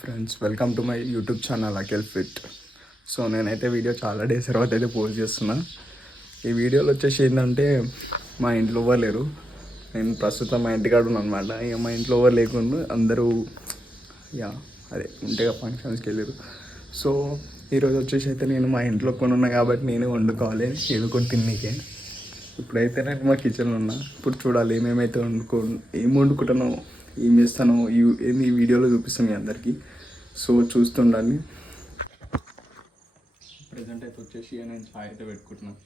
Friends, welcome to my YouTube channel Akhil fit. So నేనైతే video చాలా days తర్వాత అయితే పోస్ట్ చేస్తున్నా. ఈ వీడియోలో వచ్చేసి ఏంటంటే మా ఇంట్లో ఎవరు లేరు. నేను ప్రస్తుతం మా ఇంటికాడ ఉన్నాను అనమాట. ఇక మా ఇంట్లో ఎవరు లేకుండా అందరూ అదే ఉంటే ఫంక్షన్స్కి వెళ్ళారు. సో ఈరోజు వచ్చేసి అయితే నేను మా ఇంట్లో కొని ఉన్నా కాబట్టి నేనే వండుకోవాలి ఏదో కొన్ని తిన్నీకే. ఇప్పుడైతే నేను మా కిచెన్లో ఉన్నా. ఇప్పుడు చూడాలి ఏమేమైతే ఏం వండుకుంటానో ఏం చేస్తానో ఈ వీడియోలో చూపిస్తాను మీ అందరికీ. సో చూస్తుండాలి. ప్రజెంట్ అయితే వచ్చేసి నేను ఛాయ్ అయితే పెట్టుకుంటున్నాను.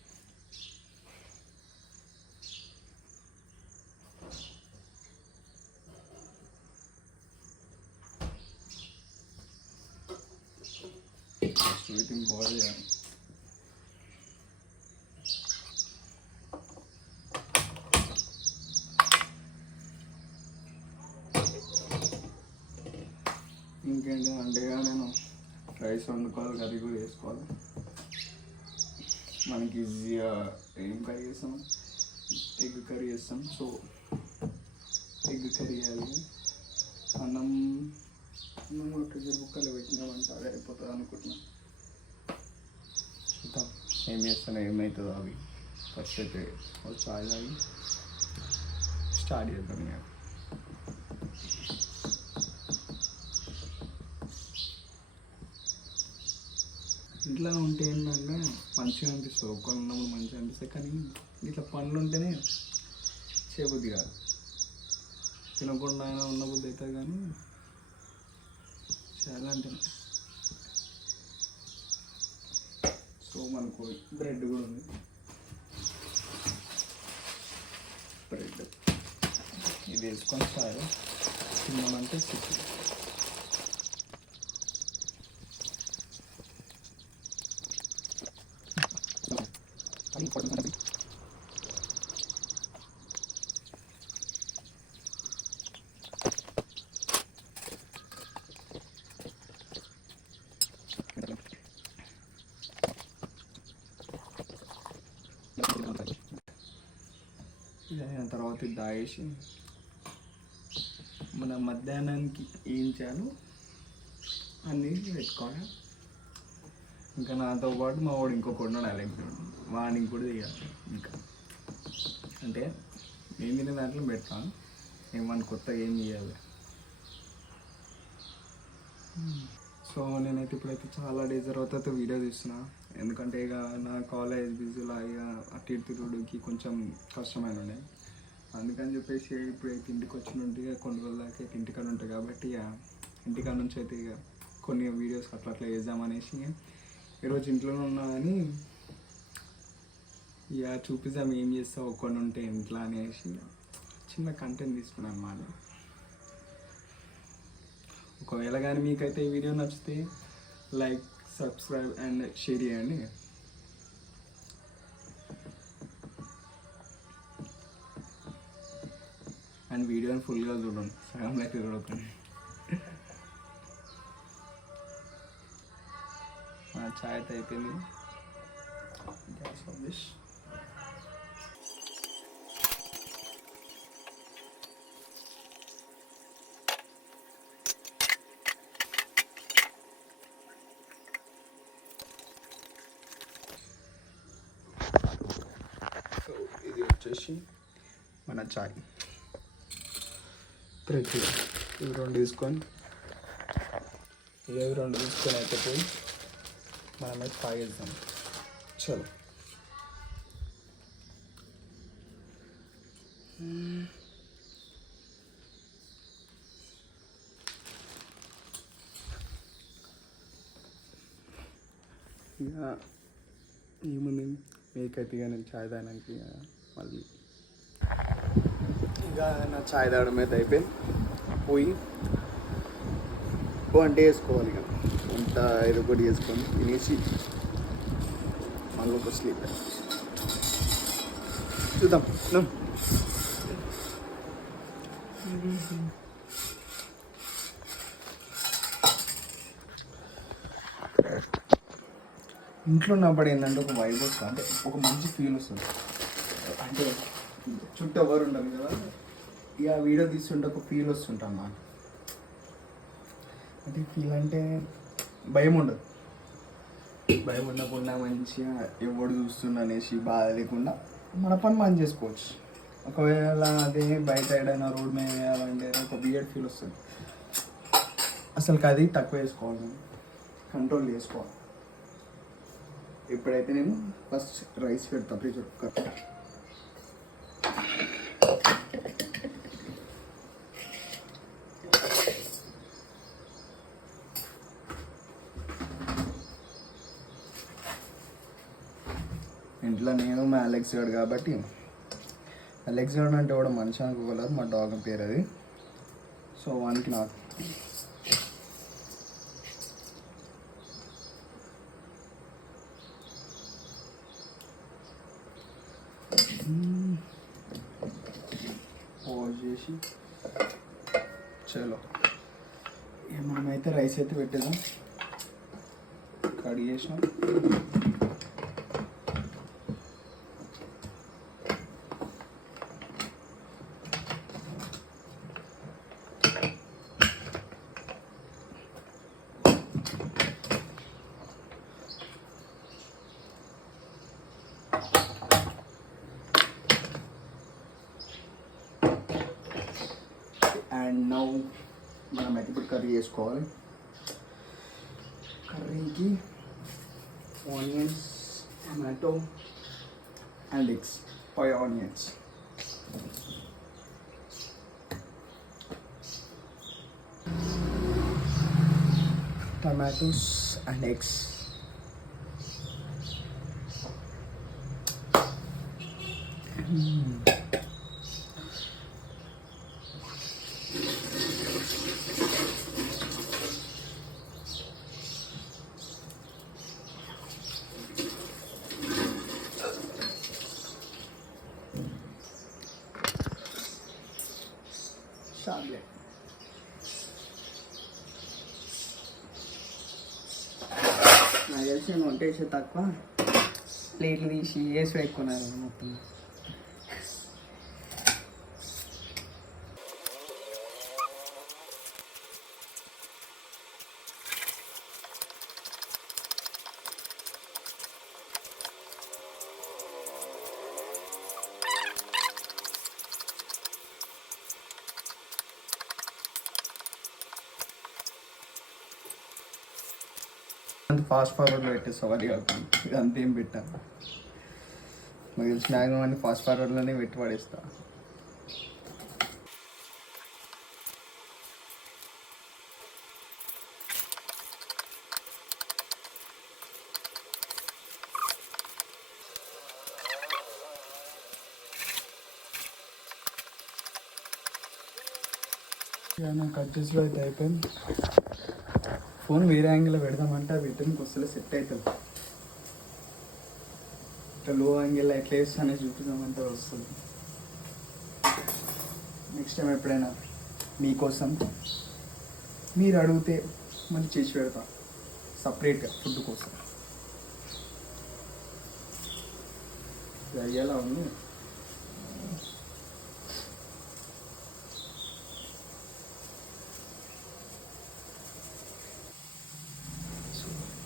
స్వీటింగ్ బాడీ ఇంకేంటి అంటే నేను రైస్ వండుకోవాలి, కర్రీ కూడా వేసుకోవాలి. మనకి ఈజీగా ఏం కర్రీ చేస్తాం, ఎగ్ కర్రీ చేస్తాం. సో ఎగ్ కర్రీ వేయాలి. అన్నం కూడా ప్రెషర్ కుక్కర్లో పెట్టినామంటే అదే అయిపోతుంది అనుకుంటున్నాను. చూద్దాం ఏం చేస్తానో ఏమవుతుందో అవి. ఫస్ట్ అయితే చాయ్ తాగి స్టార్ట్ చేద్దాం. ఇక ఇంట్లో ఉంటే ఏంటంటే మంచిగా అనిపిస్తుంది, ఒక్కరు ఉన్నప్పుడు మంచిగా అనిపిస్తుంది. కానీ ఇట్లా పనులు ఉంటేనే చేయబుద్ధి కాదు. తినకుండా అయినా ఉన్న బుద్ధి అవుతుంది కానీ చేయాలంటే. సో మనకు బ్రెడ్ కూడా ఉంది. బ్రెడ్ ఇది వేసుకొని చాయ్ తిన్నామంటే చికెన్. ఇది అయిన తర్వాత ఇది తాగేసి మన మధ్యాహ్నానికి ఏం చేయాలో అన్నీ పెట్టుకోవాలి. ఇంకా నాతో పాటు మా వాడు ఇంకొకటి ఉన్నాడు, వాడిని కూడా తీయాలి. ఇంకా అంటే నేను తినే దాంట్లో పెడతాను, ఏమన్నా కొత్తగా ఏం చేయాలి. సో నేనైతే ఇప్పుడైతే చాలా డేస్ తర్వాత వీడియో తీస్తున్నా. ఎందుకంటే ఇక నా కాలేజ్ బిజీలో ఇక అటు ఇటు తిరుగుడికి కొంచెం కష్టమైన ఉండే. అందుకని చెప్పేసి ఇప్పుడైతే ఇంటికి వచ్చినట్టు ఇక కొన్ని రోజుల దాకా అయితే ఇంటికాడ ఉంటాయి కాబట్టి ఇక ఇంటికాడ నుంచి అయితే ఇక కొన్ని వీడియోస్ అట్లా చేద్దామనేసి ఈరోజు ఇంట్లోనే ఉన్నా. కానీ ఇక చూపిద్దాం ఏం చేస్తావు కొన్ని ఉంటే ఇంట్లో అనేసి చిన్న కంటెంట్ తీసుకున్నాను అన్నమాట. ఒకవేళ కానీ మీకైతే ఈ వీడియో నచ్చితే లైక్, సబ్స్క్రైబ్ అండ్ షేర్ చేయండి. అండ్ వీడియోని ఫుల్గా చూడండి, సగం అయితే చూడకండి. చాయ్ అయితే అయిపోయింది. Gas off this. సో ఇది వచ్చేసి మన చాయ్. ప్రతి ఇవి రెండు తీసుకొని అయితే పోయి మనమైతే తాగేద్దాం. చలో. ఇక ఏముంది మీకైతే ఇక నేను ఛాయ్ తాగడానికి మళ్ళీ ఇక నా ఛాయ్ తాగడం అయితే అయిపోయి పోయి వంట వేసుకోవాలి. ఇక వంట ఏదో ఒకటి వేసుకొని తినేసి మళ్ళీ ఒక స్లీప్ చూద్దాం. ఇంట్లో ఉన్నప్పుడు ఏంటంటే ఒక వైబ్ వస్తుంది, అంటే ఒక మంచి ఫీల్ వస్తుంది. అంటే చుట్టూ ఎవరు ఉండదు కదా, ఇక వీడియో తీస్తుంటే ఒక ఫీల్ వస్తుంటాం నాకు. అంటే ఫీల్ అంటే భయం ఉండదు. భయం ఉండకుండా మంచిగా ఎవడు చూస్తుండ అనేసి బాధ లేకుండా మన పని మనం చేసుకోవచ్చు. ఒకవేళ అదే బయట ఏడైనా రోడ్ మీద వేయాలంటే ఒక బియర్డ్ ఫీల్ వస్తుంది. అసలుకి అది తక్కువ వేసుకోవాలి, కంట్రోల్ చేసుకోవాలి. ఇప్పుడైతే నేను ఫస్ట్ రైస్ పెడతా ప్రెషర్ కుక్కర్. ఇంట్లో నేను మా అలెక్స్ గాడు కాబట్టి, అలెక్స్ గాడు అంటే కూడా మనిషి అనుకోగలరు, మా డాగ్ పేరు అది. సో వానికి నాకు పోజ్ చేసి చలో మనమైతే రైస్ అయితే పెట్టేద్దాం. కడిగేసాం. అండ్ నౌ మనం అయితే ఇప్పుడు కర్రీ చేసుకోవాలి. కర్రీకి onions, tomato and eggs. 5 onions, tomatoes and eggs. Sable. నాకు తెలిసి నేను వంట వేసే తక్కువ, ప్లేట్లు తీసి వేసి పెట్టుకున్నారు మొత్తం. అంత ఫాస్ట్ ఫార్వర్డ్లో పెట్టేస్తా, వరి కాకుండా ఇదంతా ఏం పెట్టాను. నాకు తెలిసి మ్యాక్సిమం అన్ని ఫాస్ట్ ఫార్వర్డ్లోనే పెట్టి పడేస్తా. నాకు అడ్జస్ట్లో అయితే అయిపోయింది. ఫోన్ వేరే యాంగిల్లో పెడదామంటే అది రిటర్న్కి వస్తే సెట్ అవుతుంది. ఇట్లా లో యాంగిల్లో ఎట్లా వేస్తానే చూపిద్దామంటే వస్తుంది. నెక్స్ట్ టైం ఎప్పుడైనా మీకోసం మీరు అడిగితే మళ్ళీ చేసి పెడతా సపరేట్గా ఫుడ్ కోసం. ఇది అయ్యేలా ఉంది.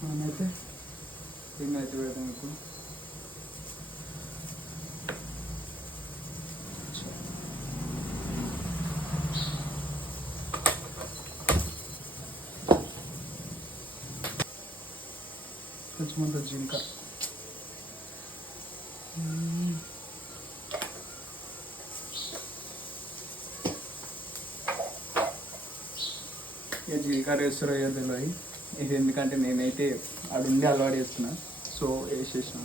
మనమైతే దీన్ని అయితే పెడతాం ఇప్పుడు. కొంచెం అంత జింక ఇక జీలకర్ర వేస్తారో ఏదో తెలియదు. ఇది ఎందుకంటే నేనైతే అడుండి అలవాటు చేస్తున్నా, సో వేసేసిన.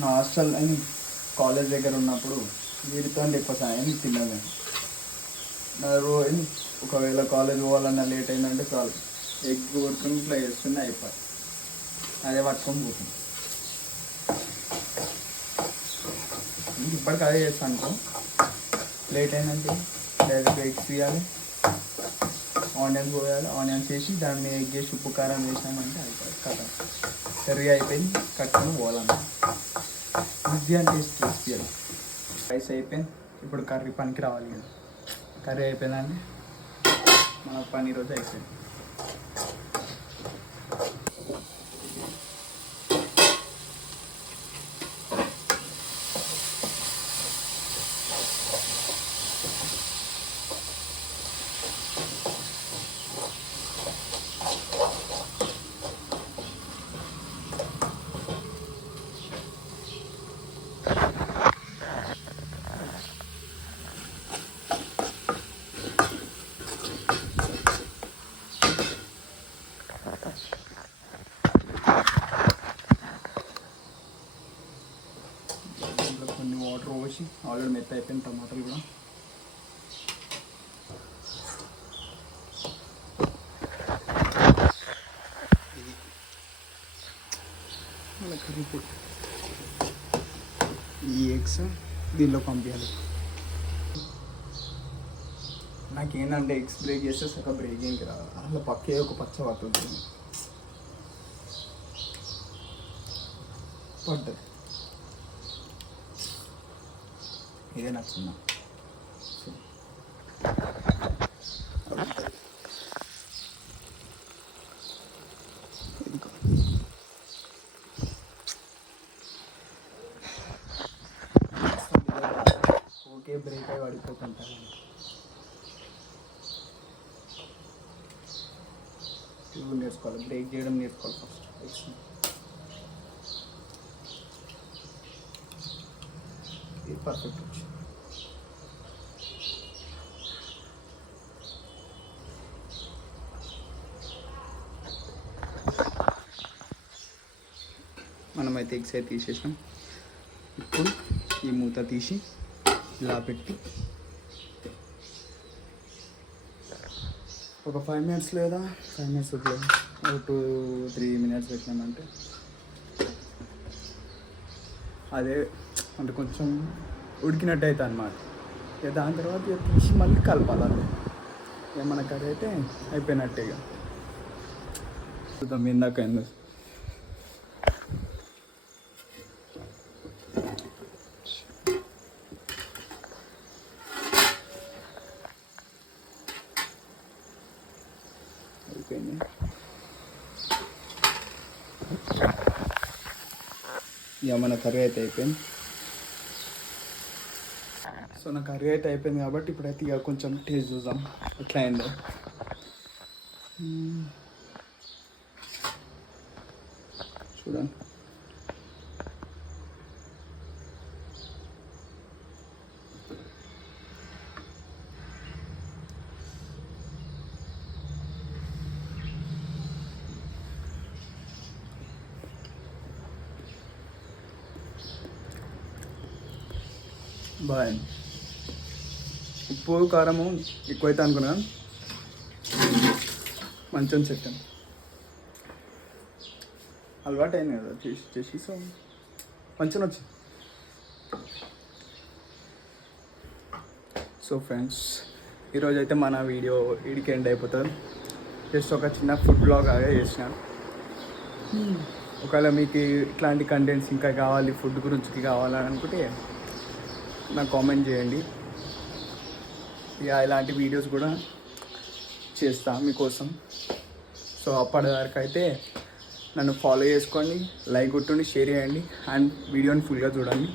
నా హాస్టల్ అని కాలేజ్ దగ్గర ఉన్నప్పుడు వీటితో ఎక్కువ సాయం తిన్నాను నేను. నా రోజు ఒకవేళ కాలేజ్ పోవాలన్నా లేట్ అయిందంటే చాలు, ఎగ్ కొట్టుకుని ఇట్లా చేస్తుండే అయిపోయి అదే పట్టుకొని పోతుంది. ఇప్పటికి అదే చేస్తాను అనుకో. లేట్ అయిందంటే డైరెక్ట్ ఎగ్స్ తీయాలి, ఆనియన్స్ పోయాలి. ఆనియన్స్ వేసి దాన్ని ఎగ్ వేసి ఉప్పు కారం వేసామంటే అయిపోయింది కదా. కర్రీ అయిపోయింది, కట్టుకొని పోవాలన్న. ఈజీ అండ్ టేస్టీ అది. రైస్ అయిపోయింది, ఇప్పుడు కర్రీ పనికి రావాలి కదా. కర్రీ అయిపోయిందండి, మన పని ఈరోజు అయిపోయింది. కొన్ని వాటర్ పోసి ఆల్రెడీ మెత్త అయిపోయింది టమాటాలు కూడా. కర్రీ పొడి, ఈ ఎగ్స్ దీనిలో పంపించాలి. నాకేంటంటే ఎగ్స్ బ్రేక్ చేస్తే సగం బ్రేకింగ్కి రాదు, అలా పక్కే ఒక పచ్చ పడుతుంది పడ్డది. ఇదే నచ్చిందా? ఓకే, బ్రేక్ అయి పడిపోతుంటారు. ఇవి నేర్చుకోవాలి, బ్రేక్ చేయడం నేర్చుకోవాలి ఫస్ట్. ఇది పర్ఫెక్ట్ వచ్చి మనమైతే ఎగ్స్ అయితే తీసేసాం. ఇప్పుడు ఈ మూత తీసి ఇలా పెట్టి ఒక 5 minutes లేదా 5 minutes వద్దు, ఒక 2-3 minutes పెట్టినామంటే అదే అంటే కొంచెం ఉడికినట్టు అవుతుంది అన్నమాట. ఇక దాని తర్వాత ఇక తీసి మళ్ళీ కలపాలి. అదే ఏమన్నా కర్రీ అయితే అయిపోయినట్టే. ఇక చూద్దాం ఇందాక అయింది. అయిపోయింది. ఇక మన కర్రీ అయితే అయిపోయింది. సో నా కర్రీ అయితే అయిపోయింది కాబట్టి ఇప్పుడైతే ఇక కొంచెం టేస్ట్ చూద్దాం ఎట్లా అయిందో. చూడండి, బాగుంది. ఉప్పు కారము ఎక్కువైతే అనుకున్నాను, మంచిగా చెప్పాను. అలవాటు అయింది కదా చేసి, సో మంచిగా వచ్చింది. సో ఫ్రెండ్స్, ఈరోజు అయితే మన వీడియో ఈడికి ఎండ్ అయిపోతుంది. జస్ట్ ఒక చిన్న ఫుడ్ బ్లాగ్ అదే చేసినాను. ఒకవేళ మీకు ఇట్లాంటి కంటెంట్స్ ఇంకా కావాలి, ఫుడ్ గురించి కావాలని అనుకుంటే నాకు కామెంట్ చేయండి. ఇక ఇలాంటి వీడియోస్ కూడా చేస్తా మీకోసం. సో అప్పటివరకు అయితే నన్ను ఫాలో చేసుకోండి, లైక్ కొట్టండి, షేర్ చేయండి అండ్ వీడియోని ఫుల్గా చూడండి.